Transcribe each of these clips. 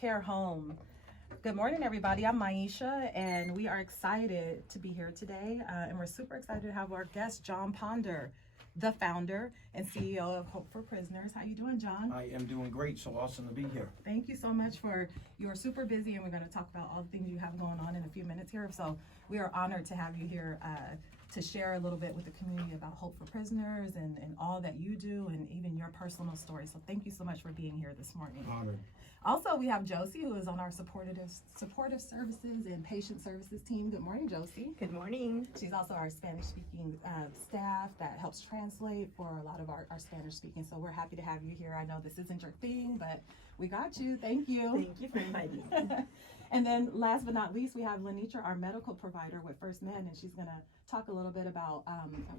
Care Home. Good morning, everybody. I'm Myesha, and we are excited to be here today. And we're super excited to have our guest, Jon Ponder, the founder and CEO of Hope for Prisoners. How you doing, Jon? I am doing great. So awesome to be here. Thank you so much you're super busy, and we're going to talk about all the things you have going on in a few minutes here. So we are honored to have you here to share a little bit with the community about Hope for Prisoners and all that you do and even your personal story. So thank you so much for being here this morning. Honored. Also, we have Josie, who is on our supportive services and patient services team. Good morning, Josie. Good morning. She's also our Spanish-speaking staff that helps translate for a lot of our Spanish-speaking. So we're happy to have you here. I know this isn't your thing, but we got you. Thank you. Thank you for inviting me. And then last but not least, we have Lilnetra, our medical provider with First Med, and she's going to talk a little bit about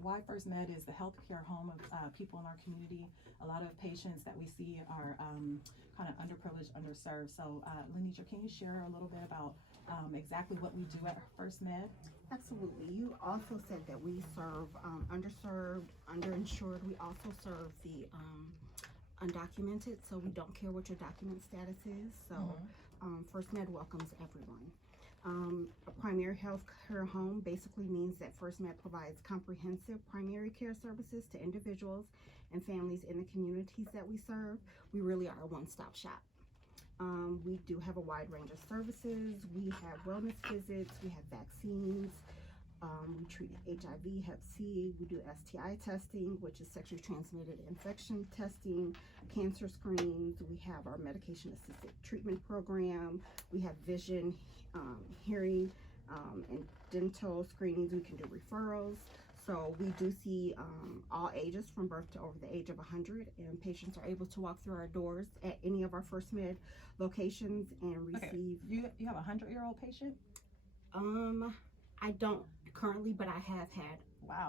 why First Med is the healthcare home of people in our community. A lot of patients that we see are kind of underprivileged, underserved. So Lilnetra, can you share a little bit about exactly what we do at First Med? Absolutely. You also said that we serve underserved, underinsured. We also serve the undocumented, so we don't care what your document status is. So First Med welcomes everyone. A primary health care home basically means that First Med provides comprehensive primary care services to individuals and families in the communities that we serve. We really are a one-stop shop. We do have a wide range of services. We have wellness visits, we have vaccines, we treat HIV, Hep C, we do STI testing, which is sexually transmitted infection testing, cancer screens, we have our medication-assisted treatment program, we have vision, hearing, and dental screenings. We can do referrals. So we do see all ages from birth to over the age of 100, and patients are able to walk through our doors at any of our First Med locations and receive. Okay. You have a 100-year-old patient? I don't currently, but I have had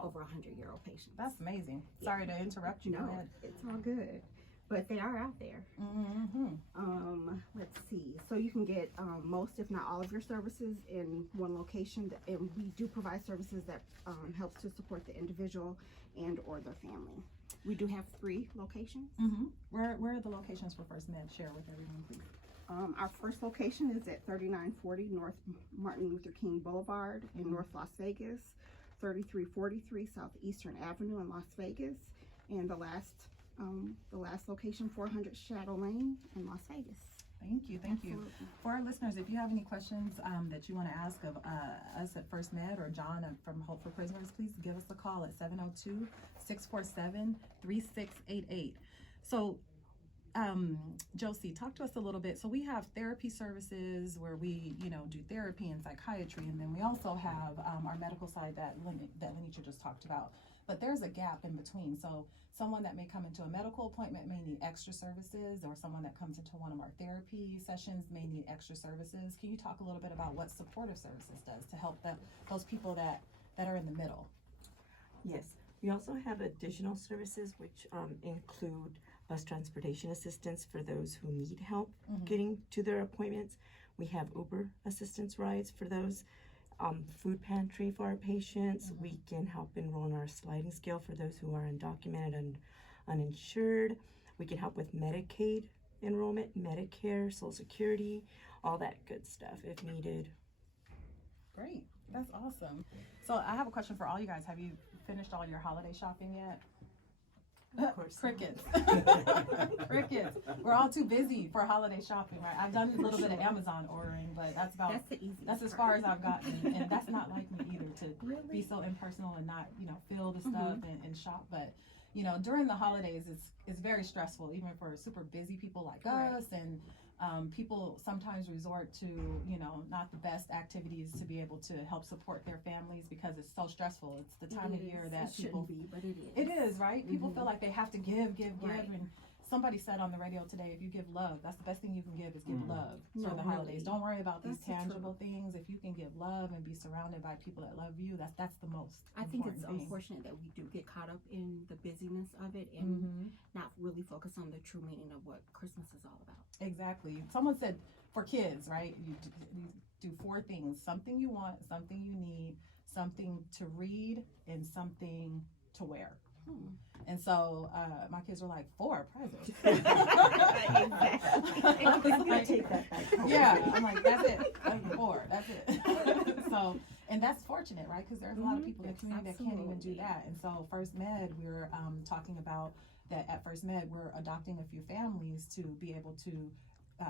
over 100-year-old patients. That's amazing. Sorry to interrupt you. No, it's all good. But they are out there. Let's see. So you can get most, if not all, of your services in one location, and we do provide services that helps to support the individual and or their family. We do have 3 locations. Where are the locations for First Med? Share with everyone, please. Our first location is at 3940 North Martin Luther King Boulevard in North Las Vegas, 3343 Southeastern Avenue in Las Vegas, and the last location, 400 Shadow Lane in Las Vegas. Thank you. Absolutely. For our listeners, if you have any questions that you want to ask of us at First Med or Jon from Hope for Prisoners, please give us a call at 702-647-3688. So, Josie, talk to us a little bit. So we have therapy services where we, do therapy and psychiatry, and then we also have our medical side that Lilnetra just talked about. But there's a gap in between. So someone that may come into a medical appointment may need extra services, or someone that comes into one of our therapy sessions may need extra services. Can you talk a little bit about what supportive services does to help those people that are in the middle? Yes, we also have additional services which include bus transportation assistance for those who need help getting to their appointments. We have Uber assistance rides for those. Food pantry for our patients. We can help enroll in our sliding scale for those who are undocumented and uninsured. We can help with Medicaid enrollment, Medicare, Social Security, all that good stuff if needed. Great, that's awesome. So I have a question for all you guys. Have you finished all your holiday shopping yet? Of course. Crickets. Crickets. We're all too busy for holiday shopping, right? I've done a little bit of Amazon ordering, but that's as far as I've gotten, and that's not like me either to be so impersonal and not feel the stuff and shop. But during the holidays, it's very stressful, even for super busy people like us, and people sometimes resort to not the best activities to be able to help support their families because it's so stressful. It's the time of year that people be, but it is. It is, right? People feel like they have to give, and somebody said on the radio today, if you give love, that's the best thing you can give is give love for the holidays. Don't worry about these tangible things. If you can give love and be surrounded by people that love you, that's the most I think it's thing. unfortunate that we do get caught up in the busyness of it and not really focus on the true meaning of what Christmas is all about. Exactly. Someone said for kids, right? You do 4 things: something you want, something you need, something to read, and something to wear. And so my kids were like, 4 presents. Take that back home. Yeah, I'm like, that's it. That's 4. That's it. So, and that's fortunate, right? Because there's a lot of people in the community that can't even do that. And so, First Med, we're talking about that at First Med, we're adopting a few families to be able to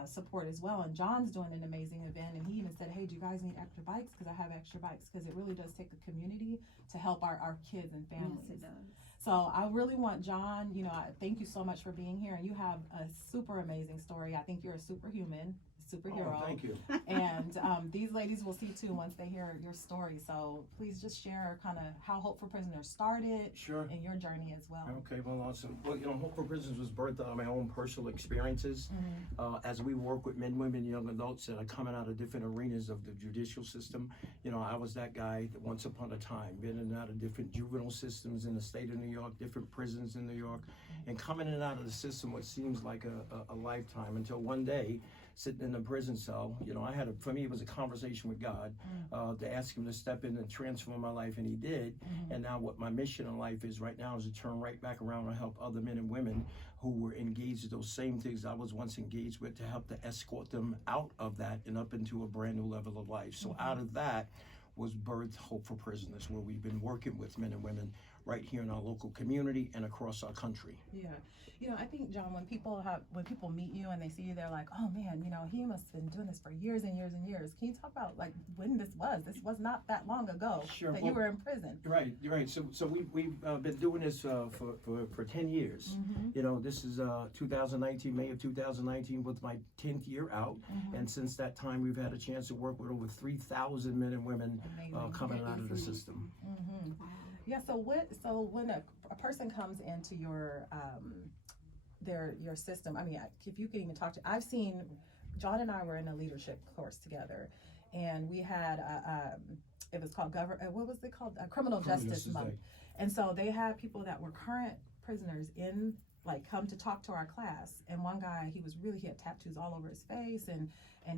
support as well. And John's doing an amazing event, and he even said, hey, do you guys need extra bikes? Because I have extra bikes, because it really does take a community to help our kids and families. Yes, it does. So I really want Jon, you know, thank you so much for being here, and you have a super amazing story. I think you're a superhuman, superhero. Oh, thank you. And these ladies will see too once they hear your story. So please just share kind of how Hope for Prisoners started Sure. and your journey as well. Okay, well, awesome. Well, you know, Hope for Prisoners was birthed out of my own personal experiences. As we work with men, women, young adults that are coming out of different arenas of the judicial system, you know, I was that guy that once upon a time, been in and out of different juvenile systems in the state of New York, different prisons in New York, and coming in and out of the system what seems like a lifetime, until one day, sitting in a prison cell, you know, for me, it was a conversation with God to ask him to step in and transform my life, and he did. And now what my mission in life is right now is to turn right back around and help other men and women who were engaged in those same things I was once engaged with, to help to escort them out of that and up into a brand new level of life. So out of that was birthed Hope for Prisoners, where we've been working with men and women right here in our local community and across our country. Yeah. You know, I think, Jon, when people meet you and they see you, they're like, oh man, you know, he must have been doing this for years and years and years. Can you talk about like when this was? This was not that long ago. Sure. That you were in prison. Right. So we've been doing this for 10 years. You know, this is 2019, May of 2019 was my 10th year out. And since that time, we've had a chance to work with over 3,000 men and women coming out of the system. Yeah. So when a person comes into your system, I mean, if you can even talk to, I've seen, Jon and I were in a leadership course together, and we had it was called what was it called? Criminal Justice Month. Day. And so they had people that were current prisoners in, like, come to talk to our class. And one guy, he had tattoos all over his face, and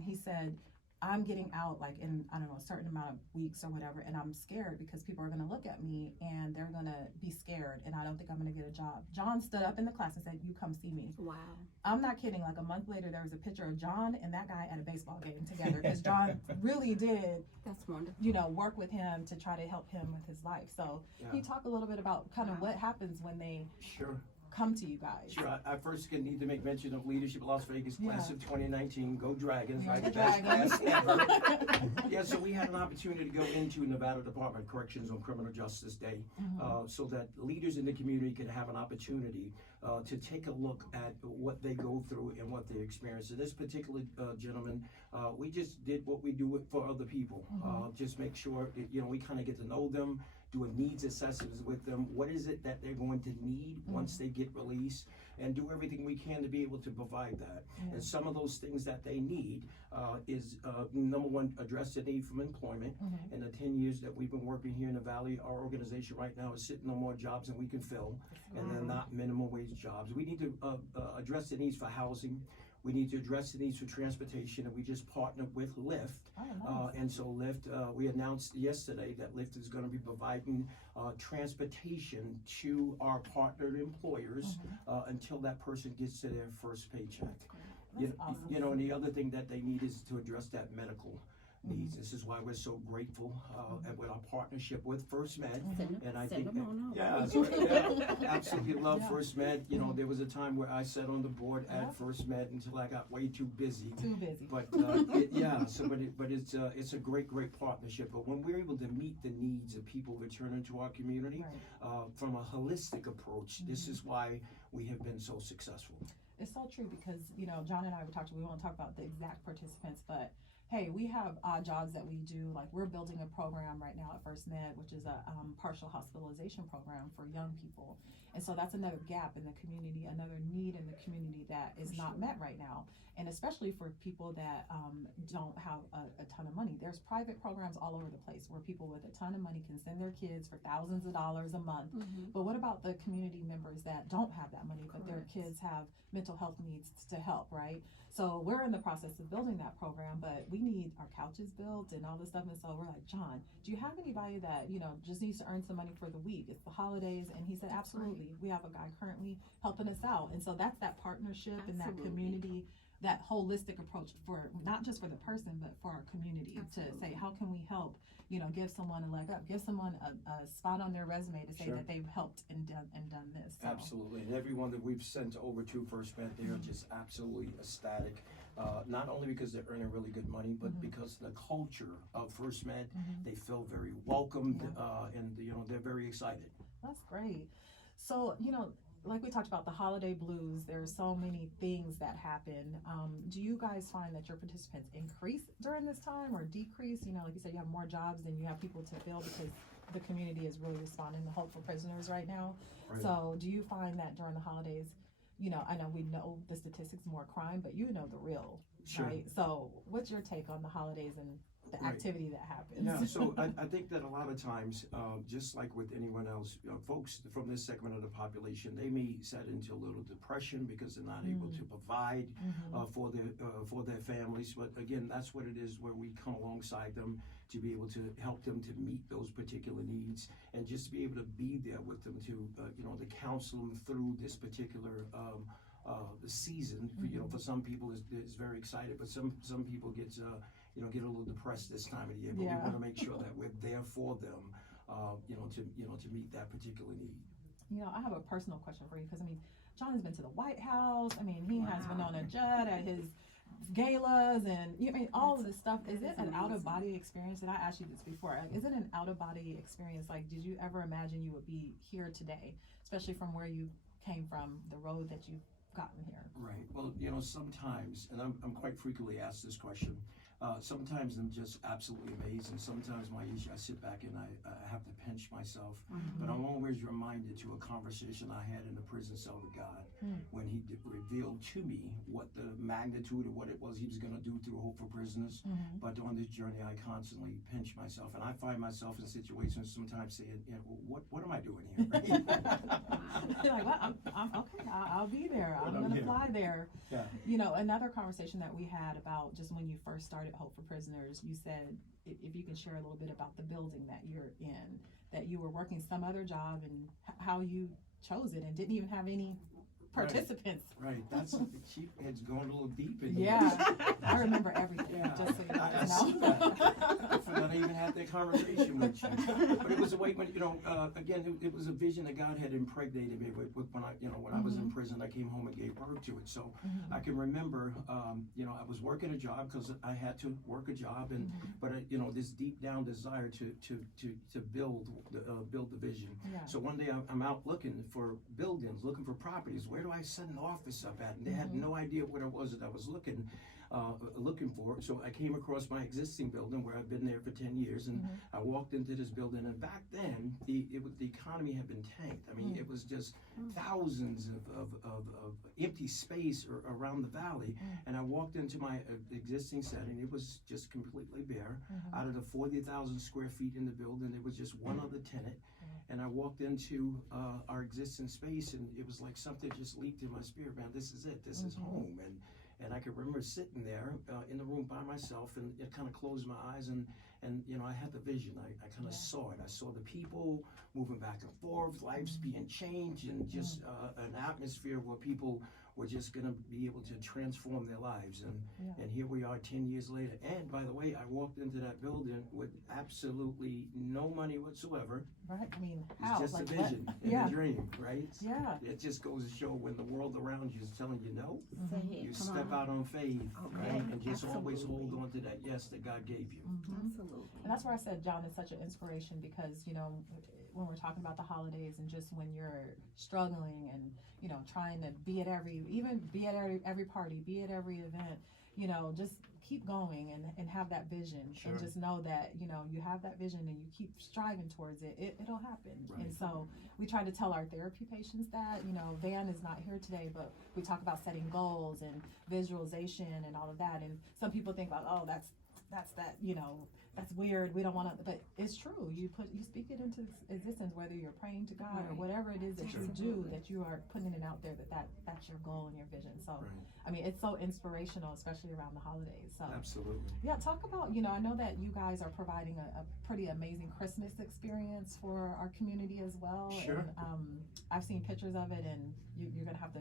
he said, I'm getting out like in, I don't know, a certain amount of weeks or whatever, and I'm scared because people are gonna look at me and they're gonna be scared, and I don't think I'm gonna get a job. Jon stood up in the class and said, you come see me. Wow. I'm not kidding. Like a month later, there was a picture of Jon and that guy at a baseball game together, because Jon really did, That's wonderful. you know, work with him to try to help him with his life. So can you talk a little bit about kind of what happens when they Sure. come to you guys? Sure. I first need to make mention of Leadership Las Vegas class of 2019. Go Dragons, right? The Best Dragons. class ever. Yeah, so we had an opportunity to go into Nevada Department of Corrections on Criminal Justice Day, so that leaders in the community could have an opportunity to take a look at what they go through and what they experience. And this particular gentleman, we just did what we do for other people. Just make sure that, you know, we kind of get to know them, doing needs assessments with them. What is it that they're going to need once they get released, and do everything we can to be able to provide that. And some of those things that they need is number one, address the need from employment. In the 10 years that we've been working here in the Valley, our organization right now is sitting on more jobs than we can fill, and they're not minimum wage jobs. We need to address the needs for housing. We need to address the needs for transportation, and we just partnered with Lyft. And so Lyft, we announced yesterday that Lyft is going to be providing transportation to our partnered employers until that person gets to their first paycheck. You know, and the other thing that they need is to address that medical needs. This is why we're so grateful and with our partnership with First Med. And I think, absolutely love First Med. You know, there was a time where I sat on the board at First Med until I got way too busy. But it's a great partnership. But when we're able to meet the needs of people returning to our community from a holistic approach, this is why we have been so successful. It's so true, because, you know, Jon and I we won't talk about the exact participants, but hey, we have odd jobs that we do. Like, we're building a program right now at First Med, which is a partial hospitalization program for young people. And so that's another gap in the community, another need in the community that is not met right now. And especially for people that don't have a ton of money. There's private programs all over the place where people with a ton of money can send their kids for thousands of dollars a month. But what about the community members that don't have that money, but their kids have mental health needs to help, right? So we're in the process of building that program, but we need our couches built and all this stuff. And so we're like, Jon, do you have anybody that, just needs to earn some money for the week? It's the holidays. And he said, absolutely. We have a guy currently helping us out. And so that's that partnership and that community, that holistic approach for not just for the person, but for our community to say, how can we help, give someone a leg up, give someone a spot on their resume to say that they've helped and done this. So. Absolutely. And everyone that we've sent over to First Med, they are just absolutely ecstatic. Not only because they're earning really good money, but because the culture of First Med, they feel very welcomed, and they're very excited. That's great. So, like we talked about the holiday blues, there's so many things that happen. Do you guys find that your participants increase during this time or decrease? Like you said, you have more jobs than you have people to fill because the community is really responding to Hope for Prisoners right now. Right. So do you find that during the holidays, I know we know the statistics, more crime, but the real, right? So what's your take on the holidays and the activity that happens? Yeah, so I think that a lot of times, just like with anyone else, folks from this segment of the population, they may set into a little depression because they're not able to provide for their families. But again, that's what it is, where we come alongside them to be able to help them to meet those particular needs and just to be able to be there with them to to counsel them through this particular the season. For some people is very excited, but some people get get a little depressed this time of the year. But we want to make sure that we're there for them, to meet that particular need. I have a personal question for you because Jon has been to the White House. He has been on a jet at his galas and all of this stuff. Is it an out-of-body experience? And I asked you this before. Is it an out-of-body experience? Like, did you ever imagine you would be here today, especially from where you came from, the road that you've gotten here? Right. Well, sometimes, and I'm quite frequently asked this question. Sometimes I'm just absolutely amazed, and sometimes, Myesha, I sit back and I have to pinch myself. But I'm always reminded to a conversation I had in the prison cell with God when He revealed to me what the magnitude of what it was He was going to do through Hope for Prisoners. But on this journey, I constantly pinch myself, and I find myself in situations sometimes saying, what am I doing here? You're like, well, I'm okay. I'll be there. I'm going to fly there. Yeah. Another conversation that we had about just when you first started Hope for Prisoners, you said if you can share a little bit about the building that you're in, that you were working some other job and how you chose it and didn't even have any participants. Right. That's it's going a little deep. I remember everything. Just so you know. I forgot I even had that conversation with you. But it was a way when again, it was a vision that God had impregnated me with when I was in prison. I came home and gave birth to it. So I can remember, I was working a job because I had to work a job, and but this deep down desire to build the vision. Yeah. So one day I'm out looking for buildings, looking for properties. Where do I set an office up at? And they had no idea what it was that I was looking for. So I came across my existing building where I've been there for 10 years, and I walked into this building. And back then, the economy had been tanked. It was just thousands of empty space around the valley. And I walked into my existing setting. It was just completely bare. Out of the 40,000 square feet in the building, there was just one other tenant. And I walked into our existing space, and it was like something just leaped in my spirit. Man, this is it. This is home. And I could remember sitting there in the room by myself, and it kind of closed my eyes, and I had the vision. I kind of saw it. I saw the people moving back and forth, lives being changed, and just an atmosphere where people were just going to be able to transform their lives. And here we are 10 years later. And by the way, I walked into that building with absolutely no money whatsoever. Right. How? It's just a vision and a dream, right? Yeah. It just goes to show when the world around you is telling you no, you step out on faith, right? And just always hold on to that yes that God gave you. Absolutely. And that's where I said Jon is such an inspiration because, when we're talking about the holidays and just when you're struggling and, trying to be at every party, be at every event, just keep going and have that vision and just know that, you have that vision and you keep striving towards it, it'll happen. Right. And so we try to tell our therapy patients that, Van is not here today, but we talk about setting goals and visualization and all of that. And some people think about, oh, that's that's that, that's weird. We don't want to, but it's true. You speak it into existence, whether you're praying to God or whatever it is that you do, that you are putting it out there, that's your goal and your vision. So, I mean, it's so inspirational, especially around the holidays. So, Absolutely. yeah, talk about, I know that you guys are providing a pretty amazing Christmas experience for our community as well. Sure. And I've seen pictures of it, and you're going to have to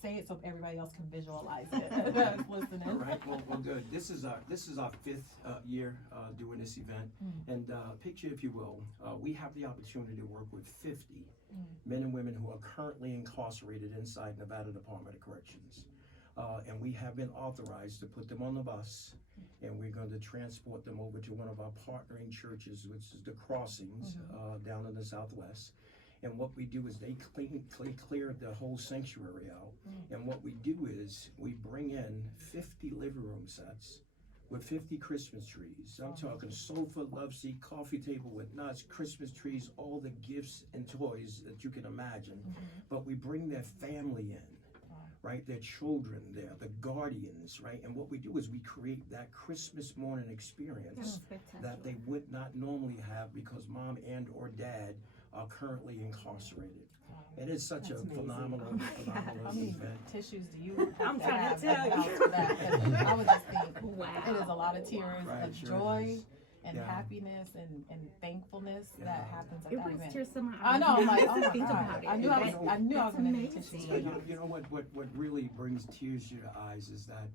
say it so everybody else can visualize it that's listening. All right, well, good. This is our fifth year doing this event, and picture, if you will, we have the opportunity to work with 50 men and women who are currently incarcerated inside Nevada Department of Corrections, and we have been authorized to put them on the bus, and we're going to transport them over to one of our partnering churches, which is the Crossings down in the Southwest. And what we do is they clear the whole sanctuary out. And what we do is we bring in 50 living room sets with 50 Christmas trees. I'm talking sofa, love seat, coffee table with nuts, Christmas trees, all the gifts and toys that you can imagine. But we bring their family in, right? Their children there, the guardians, right? And what we do is we create that Christmas morning experience that they would not normally have because mom and or dad are currently incarcerated. And it's such a phenomenal How many event. tissues do you have I'm trying to have tell you. for that? I would just think, it is a lot of tears Right, of sure joy is. and happiness and thankfulness that happens at It that brings event. tears to my eyes. I know, I'm like, oh my Think God. about it. I knew I was going to need That's tissues. amazing. You know what really brings tears to your eyes is that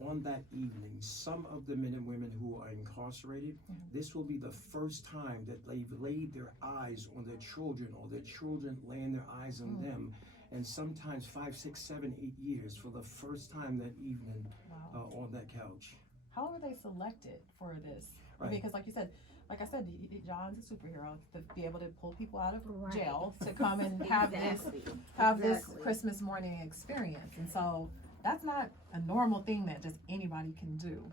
on that evening, some of the men and women who are incarcerated, this will be the first time that they've laid their eyes on their children or their children laying their eyes on them. And sometimes 5, 6, 7, 8 years for the first time that evening on that couch. How are they selected for this? Right. Because like I said, John's a superhero to be able to pull people out of jail to come and have this Christmas morning experience. And so that's not a normal thing that just anybody can do.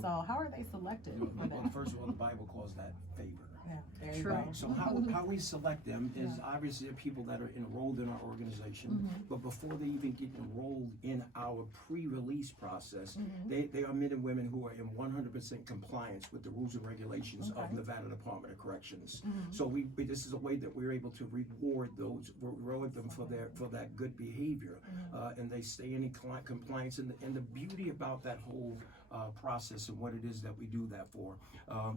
So how are they selected for Well, that? first of all, the Bible calls that favor. Yeah, there you True. go. So how we select them is obviously the people that are enrolled in our organization, but before they even get enrolled in our pre-release process, they are men and women who are in 100% compliance with the rules and regulations of Nevada Department of Corrections. So this is a way that we're able to reward them for that good behavior, and they stay in compliance. And the beauty about that whole process and what it is that we do that for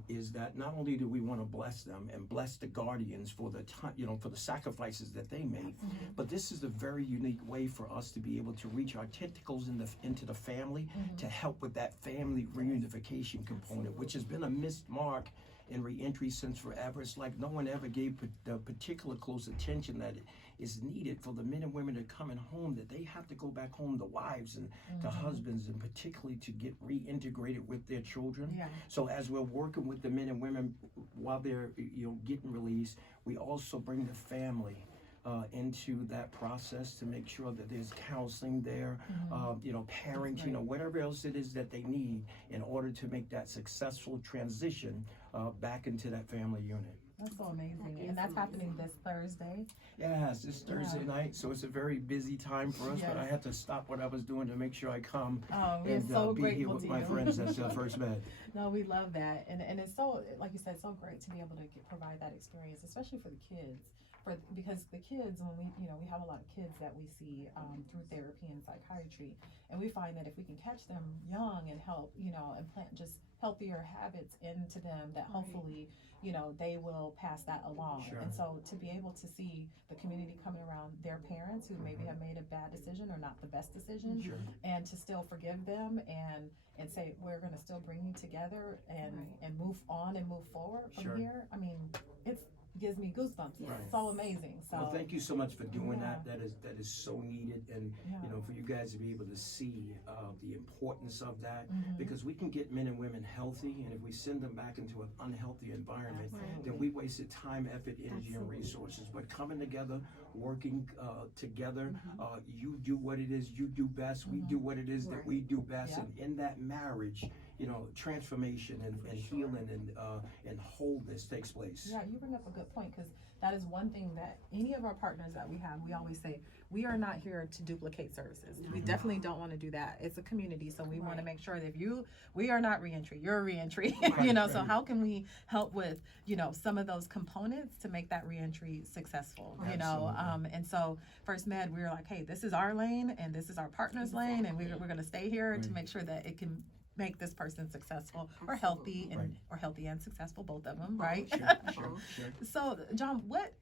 is that not only do we want to bless them and bless the guardians for the time, for the sacrifices that they made, but this is a very unique way for us to be able to reach our tentacles into the family to help with that family reunification component, which has been a missed mark in reentry since forever. It's like no one ever gave the particular close attention that is needed for the men and women that come in home, that they have to go back home, the wives and the husbands, and particularly to get reintegrated with their children. So as we're working with the men and women while they're getting released, we also bring the family into that process to make sure that there's counseling there, parenting, whatever else it is that they need in order to make that successful transition back into that family unit. That's so amazing. And that's happening this Thursday. Yes, it's Thursday night, so it's a very busy time for us, but I had to stop what I was doing to make sure I come We're so be here grateful with to my you. friends at First Med. No, we love that. And it's so, like you said, so great to be able to provide that experience, especially for the kids. Because the kids, when we have a lot of kids that we see through therapy and psychiatry, and we find that if we can catch them young and help, and plant just healthier habits into them, that hopefully, they will pass that along. Sure. And so to be able to see the community coming around their parents who maybe have made a bad decision or not the best decision, and to still forgive them and say, we're going to still bring you together and move on and move forward from here. I mean, it gives me goosebumps. It's so amazing. So Well, thank you so much for doing that. That is so needed, and for you guys to be able to see the importance of that, because we can get men and women healthy, and if we send them back into an unhealthy environment, then we wasted time, effort, energy, and resources. But coming together, working together, you do what it is you do best, we do what it is that we do best, and in that marriage, transformation and healing and wholeness takes place. Yeah, you bring up a good point, because that is one thing that any of our partners that we have, we always say, we are not here to duplicate services. We definitely don't want to do that. It's a community, so we want to make sure that we are not reentry, you're reentry. So how can we help with, some of those components to make that reentry successful, and so First Med, we were like, hey, this is our lane and this is our partner's lane, and we're going to stay here to make sure that it can make this person successful or healthy, or healthy and successful, both of them, right? Sure. So, Jon, what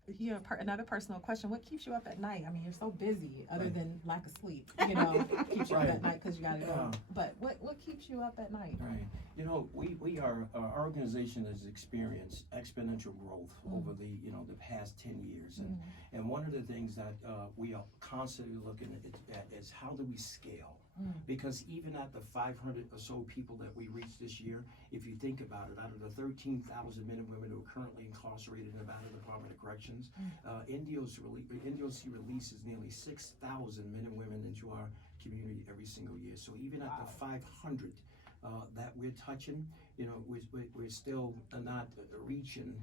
another personal question? What keeps you up at night? I mean, you're so busy, other than lack of sleep. Keeps you up at night because you got to go. But what keeps you up at night? Right. We are our organization has experienced exponential growth over the the past 10 years, and one of the things that we are constantly looking at is how do we scale. Because even at the 500 or so people that we reached this year, if you think about it, out of the 13,000 men and women who are currently incarcerated in the Nevada Department of Corrections, NDOC releases nearly 6,000 men and women into our community every single year. So even at the 500 that we're touching, we're still not reaching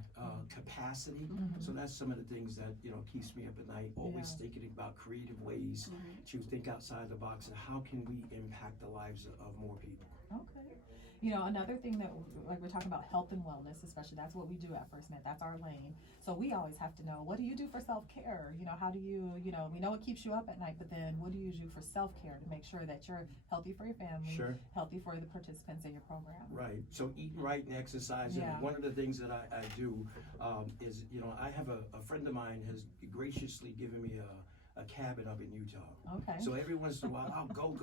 capacity. So that's some of the things that keeps me up at night, always thinking about creative ways to think outside the box and how can we impact the lives of more people. Okay. Another thing that, like, we're talking about health and wellness, especially, that's what we do at First Med. That's our lane. So we always have to know, what do you do for self-care? How do you, we know it keeps you up at night, but then what do you do for self-care to make sure that you're healthy for your family, healthy for the participants in your program? Right. So eating right and exercising. One of the things that I do is, I have a friend of mine has graciously given me a cabin up in Utah. Okay. So every once in a while I'll go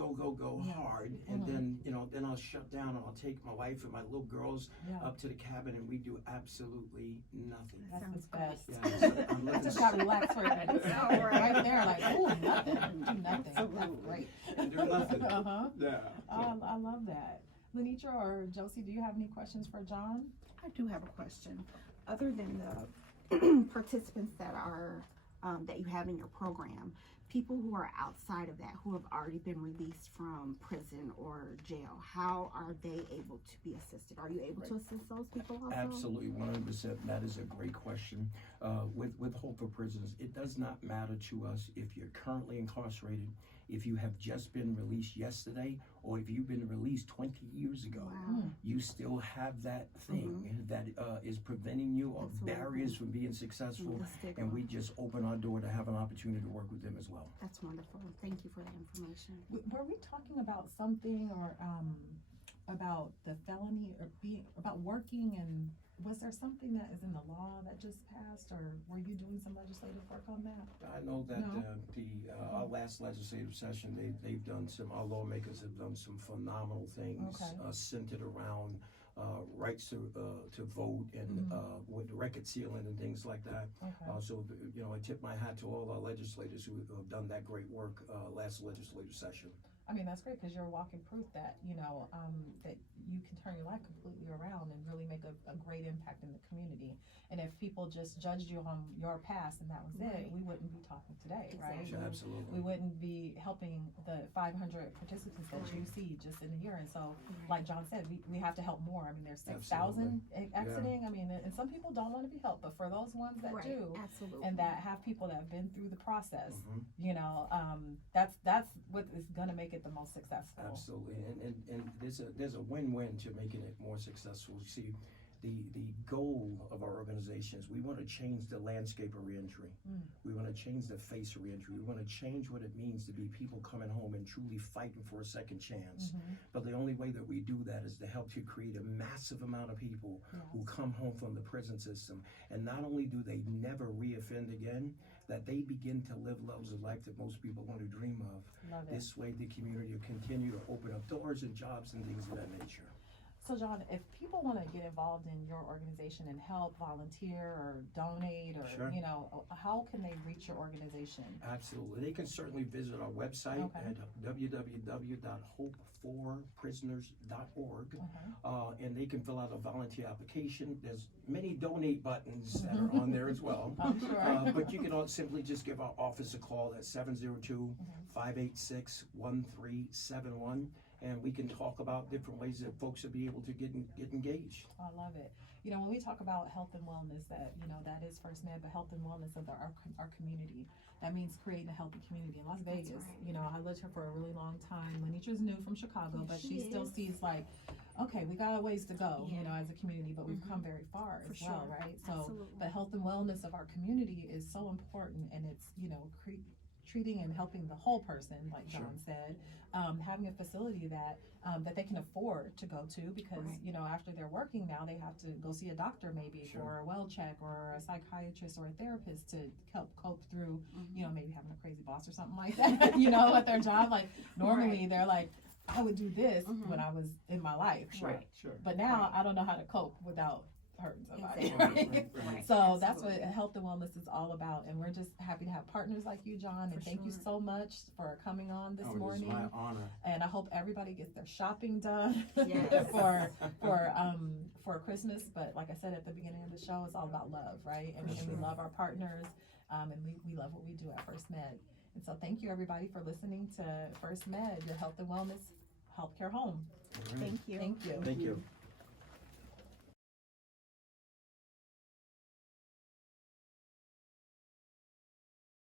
hard, and then I'll shut down and I'll take my wife and my little girls up to the cabin, and we do absolutely nothing. That's the best. Yeah, I just got relaxed for a minute. Right there, like, oh, nothing. Do nothing. That's great. And do nothing. Yeah. I love that. Lilnetra or Josie, do you have any questions for Jon? I do have a question. Other than the participants that are that you have in your program, people who are outside of that, who have already been released from prison or jail, how are they able to be assisted? Are you able to assist those people also? Absolutely, 100%. That is a great question. With Hope for Prisons, it does not matter to us if you're currently incarcerated, if you have just been released yesterday, or if you've been released 20 years ago. You still have that thing that is preventing you, or barriers from being successful, and we just open our door to have an opportunity to work with them as well. That's wonderful. Thank you for that information. Were we talking about something, or about the felony, or about working, and was there something that is in the law that just passed, or were you doing some legislative work on that? I know that our last legislative session, they've done our lawmakers have done some phenomenal things centered around rights to vote, and with record sealing and things like that. So I tip my hat to all our legislators who have done that great work last legislative session. I mean, that's great, because you're walking proof that, that you can turn your life completely around and really make a great impact in the community. And if people just judged you on your past and that was it, we wouldn't be talking today, right? Absolutely. We wouldn't be helping the 500 participants that you see just in a year. And so, like Jon said, we have to help more. I mean, there's 6,000 exiting. I mean, and some people don't want to be helped, but for those ones that do, and that have people that have been through the process, that's what is going to make it the most successful. Absolutely, and there's a win-win to making it more successful. You see, the goal of our organization is we want to change the landscape of reentry. We want to change the face of reentry. We want to change what it means to be people coming home and truly fighting for a second chance. But the only way that we do that is to help you create a massive amount of people who come home from the prison system, and not only do they never reoffend again, that they begin to live levels of life that most people want to dream of. This way the community will continue to open up doors and jobs and things of that nature. So Jon, if people want to get involved in your organization and help, volunteer, or donate, or how can they reach your organization? Absolutely, they can certainly visit our website at www.hopeforprisoners.org, and they can fill out a volunteer application. There's many donate buttons that are on there as well. I'm sure. But you can simply just give our office a call at 702-586-1371. and we can talk about different ways that folks will be able to get engaged. I love it. You know, when we talk about health and wellness, that, you know, that is First Med, but health and wellness of our community. That means creating a healthy community in Las Vegas. right. You know, I lived here for a really long time. Lilnetra's new from Chicago, but she still is. sees like, okay, we got a ways to go, you Yeah. know, as a community, but we've come very far For as well, sure. right? So, Absolutely. but health and wellness of our community is so important, and it's, you know, treating and helping the whole person, like Sure. Jon said, having a facility that they can afford to go to, because Right. you know, after they're working now, they have to go see a doctor maybe Sure. for a well check, or a psychiatrist or a therapist to help cope through, you know, maybe having a crazy boss or something like that, you know, at their job. Like normally they're like, I would do this when I was in my life, Sure, sure. but now I don't know how to cope without hurting somebody. Exactly. Right. So that's what Absolutely. health and wellness is all about, and we're just happy to have partners like you, Jon, and For thank you sure. so much for coming on this Oh, it is morning. my honor. And I hope everybody gets their shopping done Yes. for Christmas. But like I said at the beginning of the show, it's all about love, right? And, For and we sure. love our partners, and we love what we do at First Med. And so thank you everybody for listening to First Med, your health and wellness healthcare home. All right. Thank you. Thank you. Thank you.